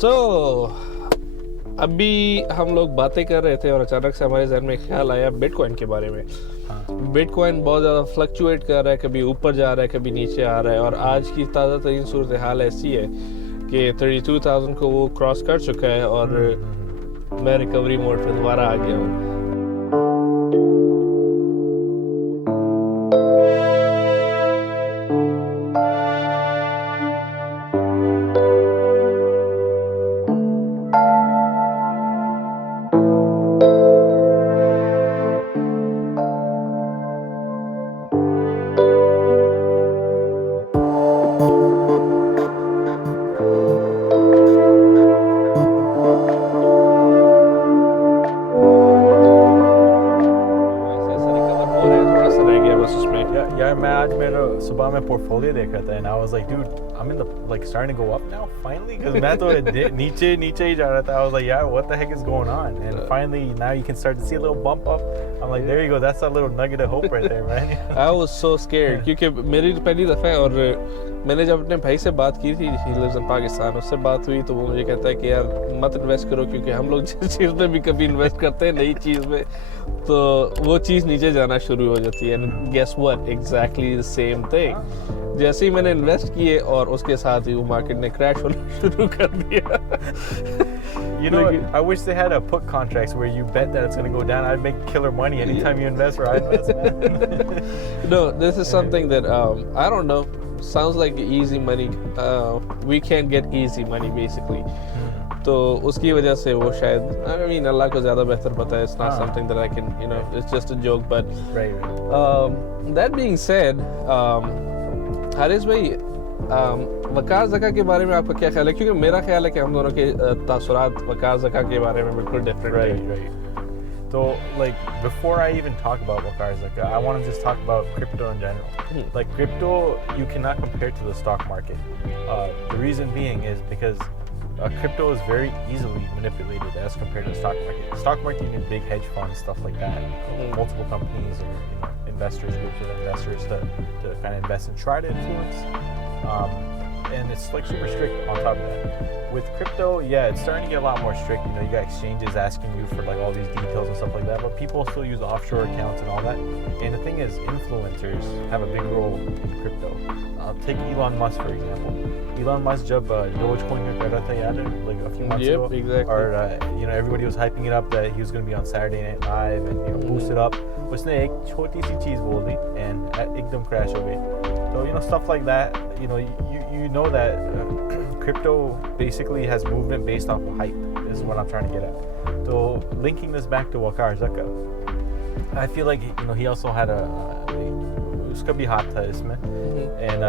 تو ابھی ہم لوگ باتیں کر رہے تھے اور اچانک سے ہمارے ذہن میں خیال آیا بٹ کوائن کے بارے میں. بٹ کوائن بہت زیادہ فلکچویٹ کر رہا ہے, کبھی اوپر جا رہا ہے, کبھی نیچے آ رہا ہے, اور آج کی تازہ ترین صورتحال ایسی ہے کہ 32,000 کو وہ کراس کر چکا ہے اور میں ریکوری موڈ پہ دوبارہ آ گیا ہوں. صبح میں پورٹفولیو دیکھ رہا تھا and I was like dude I'm in the like starting to go up now finally because میں تو نیچے ہی جا رہا تھا. I was like yeah what the heck is going on, and finally now you can start to see a little bump up. I'm like there you go, that's a little nugget of hope right there man. I was so scared کیونکہ میری پہلی دفعہ ہے اور میں نے جب اپنے بھائی سے بات کی تھی he lives in پاکستان, اس سے بات ہوئی تو وہ مجھے کہتا ہے کہ یار مت انویسٹ کرو کیونکہ ہم لوگ جس چیز میں بھی کبھی انویسٹ کرتے ہیں نئی چیز میں تو وہ چیز نیچے جانا شروع ہو جاتی ہے. Guess what exactly the same thing. جیسے ہی میں نے انویسٹ کیے اور اس کے ساتھ ہی وہ مارکیٹ نے کریش ہونا شروع کر دیا. You know, I wish they had a put contracts where you bet that it's going to go down. I'd make killer money anytime you invest where I invest. No, this is something that I don't know. Sounds like easy money. We can't get easy money basically. تو اس کی وجہ سے وہ شاید I mean اللہ کو زیادہ بہتر پتا ہے. It's not something that I can, you know, it's just a joke. But that being said, Haris بھائی وقار زکا کے بارے میں آپ کا کیا خیال ہے؟ کیونکہ میرا خیال ہے کہ ہم دونوں کے تاثرات وقار زکا کے بارے میں بالکل ڈفرینٹ ہیں. So like before I even talk about Waqar Zaka, I want to just talk about crypto in general. Like crypto you cannot compare to the stock market. The reason being is because crypto is very easily manipulated as compared to the stock market. The stock market, you need big hedge funds, stuff like that, multiple companies or investors, groups of investors to kind of invest and try to influence. And it's like super strict on top of that. With crypto, yeah, it's starting to get a lot more strict. You know, you got exchanges asking you for like all these details and stuff like that, but people still use offshore accounts and all that. And the thing is, influencers have a big role in crypto. Take Elon Musk for example. Elon Musk jab Dogecoin mein kar raha tha yaad hai, like a few months ago. Exactly. Or you know, everybody was hyping it up that he was going to be on Saturday Night Live and you know boost it up. Usne ek choti si cheez bol di and ekdam crash ho gayi. So you know stuff like that. You know you know that crypto basically has movement based off of hype. This is what I'm trying to get at. So linking this back to Waqar Zaka, I feel like you know he also had uska bhi haath tha isme, and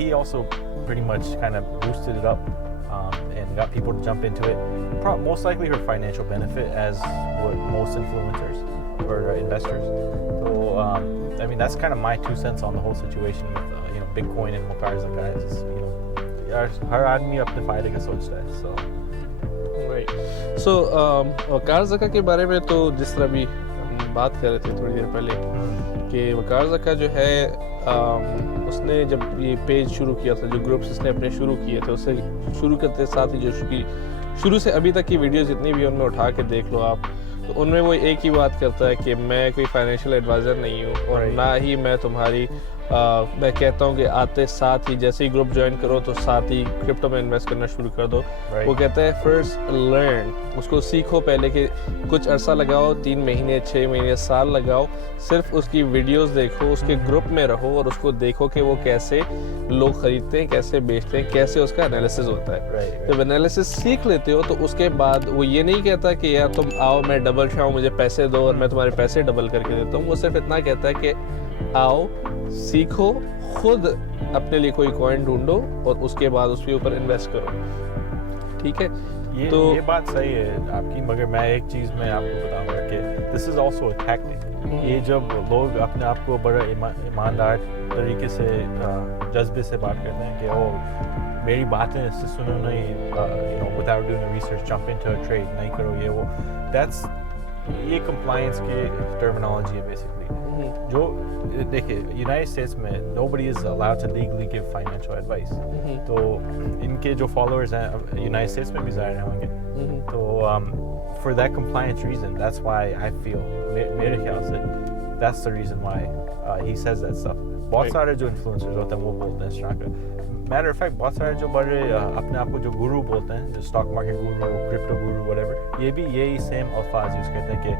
he also pretty much kind of boosted it up and got people to jump into it. Most likely for financial benefit, as what most influencers or investors. So I mean that's kind of my 2 cents on the whole situation with you know Bitcoin and Waqar Zaka. Is you know ہر آدمی اپنے فائدے کا سوچتا ہے. سو وقار زکا کے بارے میں تو جس طرح بھی بات کر رہے تھے تھوڑی دیر پہلے کہ وقار زکا جو ہے اس نے جب یہ پیج شروع کیا تھا, جو گروپس اس نے اپنے شروع کیے تھے, اس سے شروع کرتے ساتھ ہی جو شروع سے ابھی تک کی ویڈیوز جتنی بھی ان میں اٹھا کے دیکھ لو آپ, تو ان میں وہ ایک ہی بات کرتا ہے کہ میں کوئی فائنینشیل ایڈوائزر نہیں ہوں اور نہ ہی میں تمہاری میں کہتا ہوں کہ آتے ساتھ ہی جیسے ہی گروپ جوائن کرو تو ساتھ ہی کرپٹو میں انویسٹ کرنا شروع کر دو. وہ کہتا ہے فرسٹ لرن, اس کو سیکھو پہلے کہ کچھ عرصہ لگاؤ, 3 مہینے 6 مہینے سال لگاؤ, صرف اس کی ویڈیوز دیکھو, اس کے گروپ میں رہو اور اس کو دیکھو کہ وہ کیسے لوگ خریدتے ہیں, کیسے بیچتے ہیں, کیسے اس کا انالیسس ہوتا ہے. جب انالیسس سیکھ لیتے ہو تو اس کے بعد وہ یہ نہیں کہتا کہ یار تم آؤ میں ڈبل چاہوں مجھے پیسے دو اور میں تمہارے پیسے ڈبل کر کے دیتا ہوں. وہ صرف اتنا کہتا ہے کہ آؤ سیکھو, خود اپنے لیے کوئی کوائن ڈھونڈو اور اس کے بعد اس کے اوپر انویسٹ کرو. ٹھیک ہے, تو یہ بات صحیح ہے آپ کی, مگر میں ایک چیز میں آپ کو بتاؤں گا کہ دس از آلسو اے ٹیکٹک. یہ جب لوگ اپنے آپ کو بڑا ایماندار طریقے سے جذبے سے بات کرتے ہیں کہ او میری باتیں اس سے سنو نہیں, you know without doing research jump into a trade نہیں کرو, یہ وہ دیٹس یہ کمپلائنس کی ٹرمینالوجی ہے بیسکلی. جو دیکھیے یونائٹیڈ اسٹیٹس میں nobody is allowed to legally give financial advice. تو ان کے جو فالوورز ہیں یونائٹیڈ اسٹیٹس میں بھی ظاہر ہوں گے. تو for that compliance reason, that's why I feel میرے خیال سے that's the reason why he says that stuff. بہت سارے جو انفلوئنسرز ہوتے ہیں وہ بولتے ہیں اس طرح کا. میٹر آف فیکٹ بہت سارے جو بڑے اپنے آپ کو جو گورو بولتے ہیں, جو اسٹاک مارکیٹ گورو, کرپٹو گورو, whatever, یہ بھی یہی سیم الفاظ یوز کرتے ہیں کہ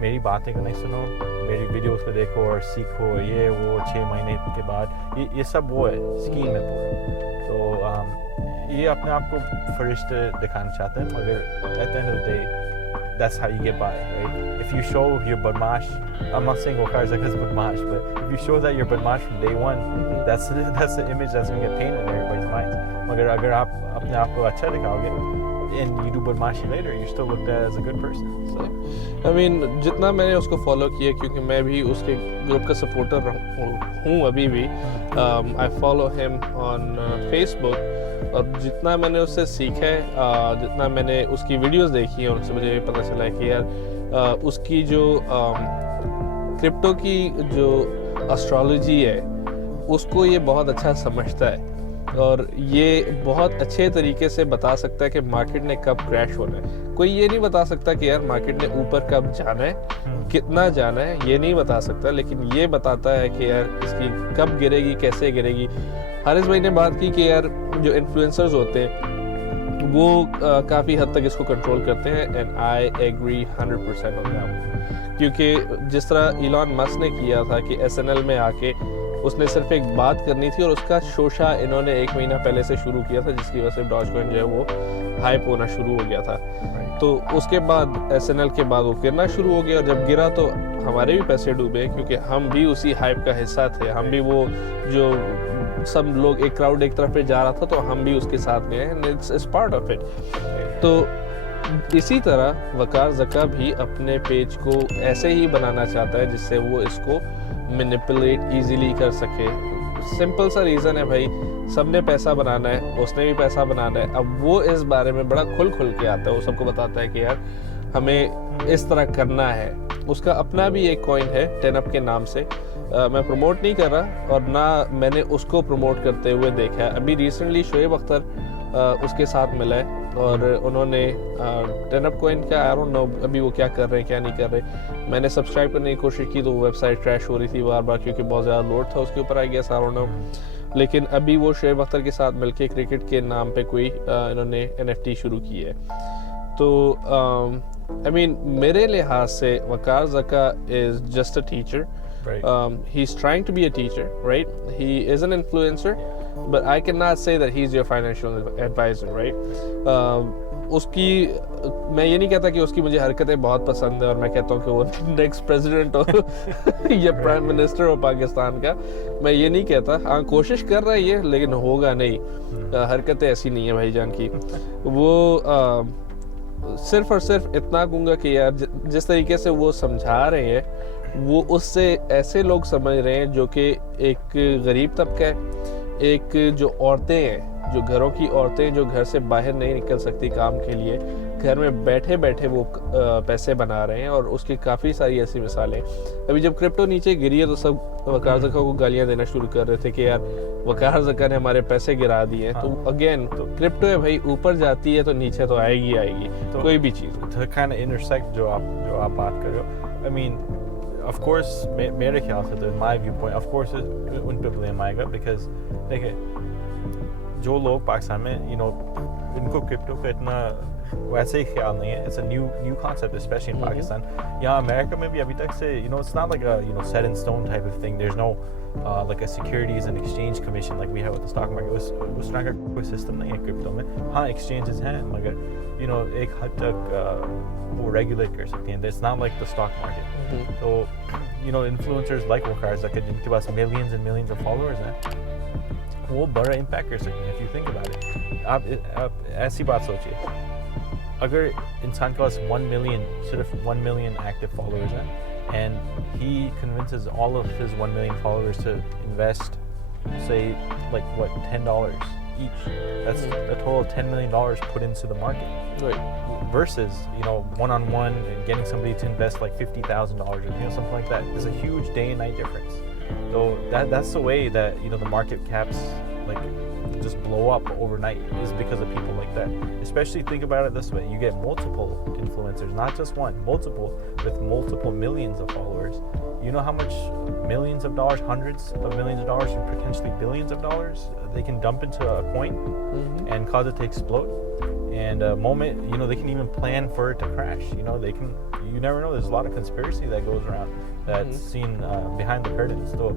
میری باتیں کو نہیں سنو, میری ویڈیوز کو دیکھو اور سیکھو, یہ وہ 6 مہینے کے بعد یہ سب وہ ہے اسکیم ہے پورا. تو یہ اپنے آپ کو فرشتے دکھانا چاہتے ہیں, مگر at the end of the day that's how you get by, right? If you show you're badmash, I'm not saying Waqar Zaka is badmash, but if you show that you're badmash from day one, that's the image that's going to get painted in everybody's minds. Magar agar aap apne aap ko acha dikhaoge and you do badmashi later, you're still looked at as a good person. So I mean جتنا میں نے اس کو follow کیا, کیونکہ میں بھی اس کے group کا سپورٹر ہوں ابھی بھی. I follow him on Facebook, اور جتنا میں نے اس سے سیکھا ہے, جتنا میں نے اس کی ویڈیوز دیکھی ہیں, ان سے مجھے پتہ چلا ہے کہ یار اس کی جو کرپٹو کی جو اسٹرالوجی ہے اس کو یہ بہت اچھا سمجھتا ہے, اور یہ بہت اچھے طریقے سے بتا سکتا ہے کہ مارکیٹ نے کب کریش ہونا ہے. کوئی یہ نہیں بتا سکتا کہ یار مارکیٹ نے اوپر کب جانا ہے, کتنا جانا ہے, یہ نہیں بتا سکتا, لیکن یہ بتاتا ہے کہ یار اس کی کب گرے گی, کیسے گرے گی. حارث بھائی نے بات کی کہ یار جو انفلوئنسرز ہوتے ہیں وہ کافی حد تک اس کو کنٹرول کرتے ہیں, and I agree 100% on that. کیونکہ جس طرح ایلان مسک نے کیا تھا کہ SNL میں آ کے اس نے صرف ایک بات کرنی تھی, اور اس کا شوشہ انہوں نے 1 مہینہ پہلے سے شروع کیا تھا, جس کی وجہ سے ڈاج کوائن جو ہے وہ ہائپ ہونا شروع ہو گیا تھا. تو اس کے بعد SNL کے بعد وہ گرنا شروع ہو گیا, اور جب گرا تو ہمارے بھی پیسے ڈوبے, کیونکہ ہم بھی اسی ہائپ کا حصہ تھے. ہم بھی وہ جو سب لوگ ایک کراؤڈ ایک طرف پہ جا رہا تھا, تو ہم بھی اس کے ساتھ گئے ہیں, اٹس پارٹ آف اٹ. تو اسی طرح وقار زکا بھی اپنے پیج کو ایسے ہی بنانا چاہتا ہے جس سے وہ اس کو مینیپولیٹ ایزیلی کر سکے. سمپل سا ریزن ہے بھائی, سب نے پیسہ بنانا ہے, اس نے بھی پیسہ بنانا ہے. اب وہ اس بارے میں بڑا کھل کے آتا ہے, وہ سب کو بتاتا ہے کہ یار ہمیں اس طرح کرنا ہے. اس کا اپنا بھی ایک کوائن ہے 10 up کے نام سے, میں پروموٹ نہیں کر رہا, اور نہ میں نے اس کو پروموٹ کرتے ہوئے دیکھا ہے. ابھی ریسنٹلی شعیب اختر اس کے ساتھ ملا ہے, اور انہوں نے 10 up کوائن کا آئی ڈونٹ نو ابھی وہ کیا کر رہے ہیں کیا نہیں کر رہے. میں نے سبسکرائب کرنے کی کوشش کی تو وہ ویب سائٹ کریش ہو رہی تھی بار بار, کیونکہ بہت زیادہ لوڈ تھا اس کے اوپر, I guess I don't know. لیکن ابھی وہ شعیب اختر کے ساتھ مل کے کرکٹ کے نام پہ کوئی انہوں نے NFT شروع کی ہے. تو I mean میرے لحاظ سے وقار زکا is just a teacher. Right. He's trying to be a teacher, right? He is an influencer, but I cannot say that he's your financial advisor, right? اس کی میں یہ نہیں کہتا کہ اس کی مجھے حرکتیں بہت پسند ہیں, اور میں کہتا ہوں کہ وہ نیکسٹ پریزیڈنٹ ہو یا پرائم منسٹر ہو پاکستان کا, میں یہ نہیں کہتا. ہاں کوشش کر رہا ہے یہ, لیکن ہوگا نہیں. حرکتیں ایسی نہیں ہیں بھائی جان کی. وہ صرف اور صرف اتنا کہوں گا کہ یار جس طریقے سے وہ سمجھا رہے ہیں وہ اس سے ایسے لوگ سمجھ رہے ہیں جو کہ ایک غریب طبقہ ہے, ایک جو عورتیں ہیں, جو گھروں کی عورتیں جو گھر سے باہر نہیں نکل سکتی کام کے لیے, گھر میں بیٹھے بیٹھے وہ پیسے بنا رہے ہیں. اور اس کی کافی ساری ایسی مثالیں. ابھی جب کرپٹو نیچے گری ہے تو سب وقار زکا کو گالیاں دینا شروع کر رہے تھے کہ یار وقار زکا نے ہمارے پیسے گرا دیے. تو اگین کرپٹو ہے بھائی, اوپر جاتی ہے تو نیچے تو آئے گی کوئی بھی چیز. kind of intersect جو آپ بات کر رہے ہو, I mean of course میرے خیال سے, my viewpoint of course ان پہ blame آئے گا, because دیکھیں جو لوگ پاکستان میں ان کو کرپٹو کا اتنا ویسے ہی خیال نہیں ہے. It's a new concept, especially in Pakistan. یہاں امریکہ میں بھی ابھی تک سے it's not like a set in stone type of thing. There's no like a securities and exchange commission like we have with the stock market. اس طرح کا کوئی system نہیں ہے کرپٹو میں. ہاں ایکسچینجز ہیں, مگر ایک حد تک وہ ریگولیٹ کر سکتے ہیں. It's not like the stock market. So influencers like Waqar Zaka جن کے پاس millions and millions of followers ہیں, وہ بڑا امپیکٹ کر سکتے ہیں. If you think about it, آپ ایسی بات سوچیے, اگر انسان کے پاس 1 million صرف 1 million active followers ہیں, and he convinces all of his 1 million followers to invest say like what $10 each. That's a total of $10 million put into the market. Right. Versus, one-on-one and getting somebody to invest like $50,000 or something like that. There's a huge day and night difference. So that's the way that the market caps like just blow up overnight, is because of people like that. Especially think about it this way: you get multiple influencers, not just one, multiple, with multiple millions of followers. You know how much millions of dollars, hundreds of millions of dollars, and potentially billions of dollars they can dump into a coin and cause it to explode. And moment, they can even plan for it to crash. You never know. There's a lot of conspiracy that goes around that's seen behind the curtains. So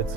it's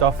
tough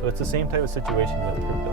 So it's the same type of situation with crypto.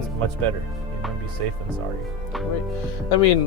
It's much better. Be safe than sorry. Right. I mean,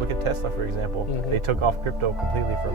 Look at Tesla for example. They took off crypto completely from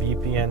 VPN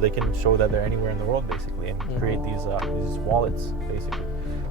they can show that they're anywhere in the world basically and create these wallets basically.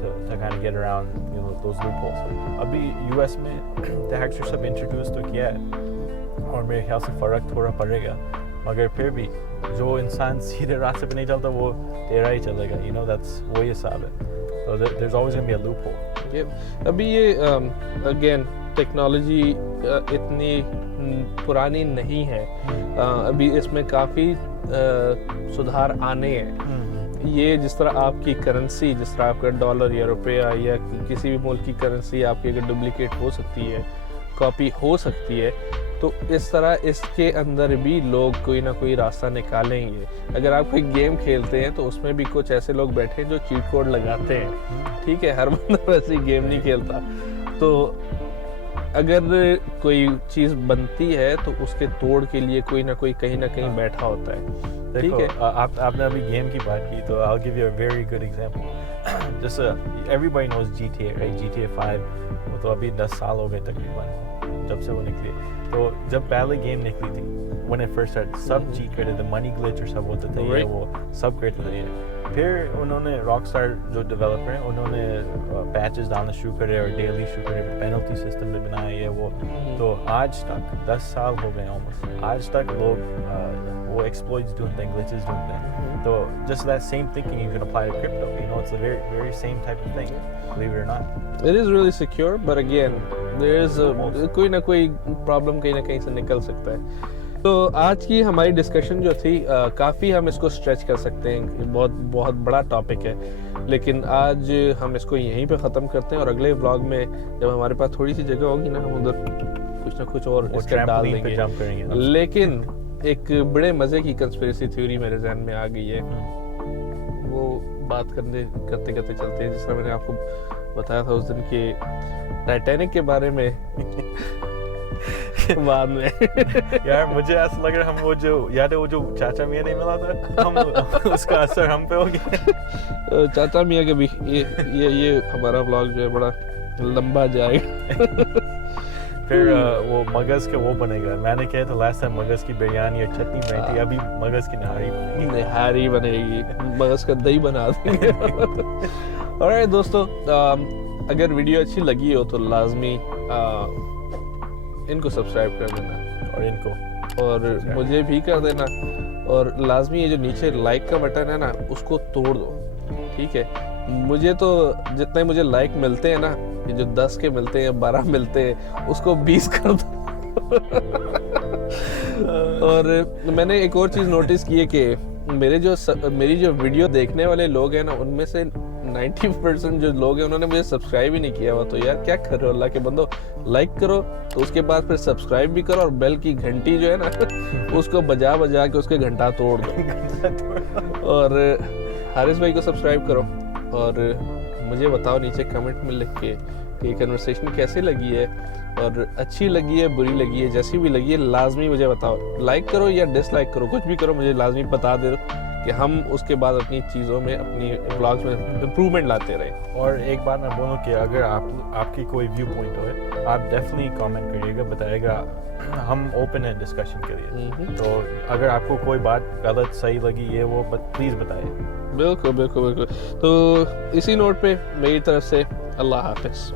to to kind of get around, you know, those loopholes. ابھی US میں tax سب introduce تو کیا ہے اور میرے خیال سے فرق تھوڑا پڑے گا, مگر پھر بھی جو انسان سیدھے راستے پہ نہیں چلتا وہ ٹیڑھا ہی چلے گا, you know, that's وہی حساب ہے. So there's always going to be a loophole. ابھی یہ اگین ٹیکنالوجی اتنی پرانی نہیں ہے, ابھی اس میں کافی سدھار آنے ہیں. یہ جس طرح آپ کی کرنسی, جس طرح آپ کا ڈالر یا روپیہ یا کسی بھی ملک کی کرنسی آپ کی اگر ڈپلیکیٹ ہو سکتی ہے, کاپی ہو سکتی ہے, تو اس طرح اس کے اندر بھی لوگ کوئی نہ کوئی راستہ نکالیں گے. اگر آپ کوئی گیم کھیلتے ہیں تو اس میں بھی کچھ ایسے لوگ بیٹھے ہیں جو چیٹ کوڈ لگاتے ہیں, ٹھیک ہے, ہر بندہ ویسی گیم نہیں کھیلتا. تو اگر کوئی چیز بنتی ہے تو اس کے توڑ کے لیے کوئی نہ کوئی کہیں نہ کہیں بیٹھا ہوتا ہے. دیکھو آپ نے ابھی گیم کی بات کی تو I'll give you a very good example. جیسے everybody knows GTA, right? GTA 5 وہ تو ابھی 10 سال ہو گئے تقریباً جب سے وہ نکلی. تو جب پہلے گیم نکلی تھی when it first started, sub chat کرتے تھے, منی گلیچ اور سب ہوتے تھے, وہ سب کرتے تھے. پھر انہوں نے راک اسٹار جو ڈیولپر ہیں انہوں نے پیچز ڈالنا شروع کرے اور ڈیلی شروع کرے, پینلٹی سسٹم بھی بنایا یہ وہ. تو آج تک 10 سال ہو گئے آلموسٹ, آج تک لوگ وہ ایکسپلوئٹس ڈھونڈتے ہیں, گلیچز ڈھونڈتے ہیں. تو just that same thinking you can apply to crypto, you know, it's a very very same type of thing, believe it or not. It is really secure, but again there is کوئی نہ کوئی problem کہیں نہ کہیں سے نکل سکتا ہے. تو آج کی ہماری ڈسکشن جو تھی کافی ہم اس کو اسٹریچ کر سکتے ہیں, بہت بہت بڑا ٹاپک ہے, لیکن آج ہم اس کو یہیں پہ ختم کرتے ہیں. اور اگلے ولاگ میں جب ہمارے پاس تھوڑی سی جگہ ہوگی نا, ہم ادھر کچھ نہ کچھ اور اس کا ڈال دیں گے. لیکن ایک بڑے مزے کی کنسپریسی تھیوری میرے ذہن میں آ گئی ہے, وہ بات کرتے کرتے چلتے ہیں. جس طرح میں نے آپ کو بتایا تھا اس دن کہ ٹائٹینک کے بارے میں بعد میں یار مجھے ایسا لگ رہا ہم وہ جو یاد ہے وہ جو چاچا میاں نہیں ملا تھا, ہم اس کا اثر ہم پہ ہو گیا. چاچا میاں کے بھی یہ ہمارا ولاگ جو ہے بڑا لمبا جائے گا. پھر وہ مغز کے وہ بنے گا. میں نے کہا تھا لاسٹ ٹائم مغز کی بریانی اور چٹنی بنی تھی, ابھی مغز کی نہاری بنے گی, مغز کا دہی بنا دیں گے. اور دوستو اگر ویڈیو اچھی لگی ہو تو لازمی ان کو سبسکرائب کر دینا, اور ان کو اور مجھے بھی کر دینا, اور لازمی یہ جو نیچے لائک کا بٹن ہے نا اس کو توڑ دو, ٹھیک ہے. مجھے تو جتنے مجھے لائک ملتے ہیں نا, یہ جو 10 کے ملتے ہیں 12 ملتے ہیں, اس کو 20 کر دو. اور میں نے ایک اور چیز نوٹس کی ہے کہ میری جو ویڈیو دیکھنے والے لوگ ہیں نا, ان میں سے 90% جو لوگ ہیں انہوں نے مجھے سبسکرائب ہی نہیں کیا ہوا. تو یار کیا کر رہے ہو, اللہ کے بندو, لائک کرو تو اس کے بعد پھر سبسکرائب بھی کرو, اور بیل کی گھنٹی جو ہے نا اس کو بجا کے اس کے گھنٹہ توڑ دو. اور حارث بھائی کو سبسکرائب کرو, اور مجھے بتاؤ نیچے کمنٹ میں لکھ کے کہ یہ کنورسیشن کیسے لگی ہے, اور اچھی لگی ہے بری لگی ہے, جیسی بھی لگی ہے لازمی مجھے بتاؤ. لائک کرو یا ڈس لائک کرو, کچھ بھی کرو, مجھے لازمی بتا دو کہ ہم اس کے بعد اپنی چیزوں میں, اپنی بلاگز میں امپروومنٹ لاتے رہیں. اور ایک بات میں بولوں کہ اگر آپ کی کوئی ویو پوائنٹ ہوئے, آپ ڈیفینیٹلی کامنٹ کریے گا, بتائے گا, ہم اوپن ہیں ڈسکشن کے لیے. تو اگر آپ کو کوئی بات غلط صحیح لگی یہ وہ پلیز بتائیے. بالکل بالکل بالکل. تو اسی نوٹ پہ میری طرف سے اللہ حافظ.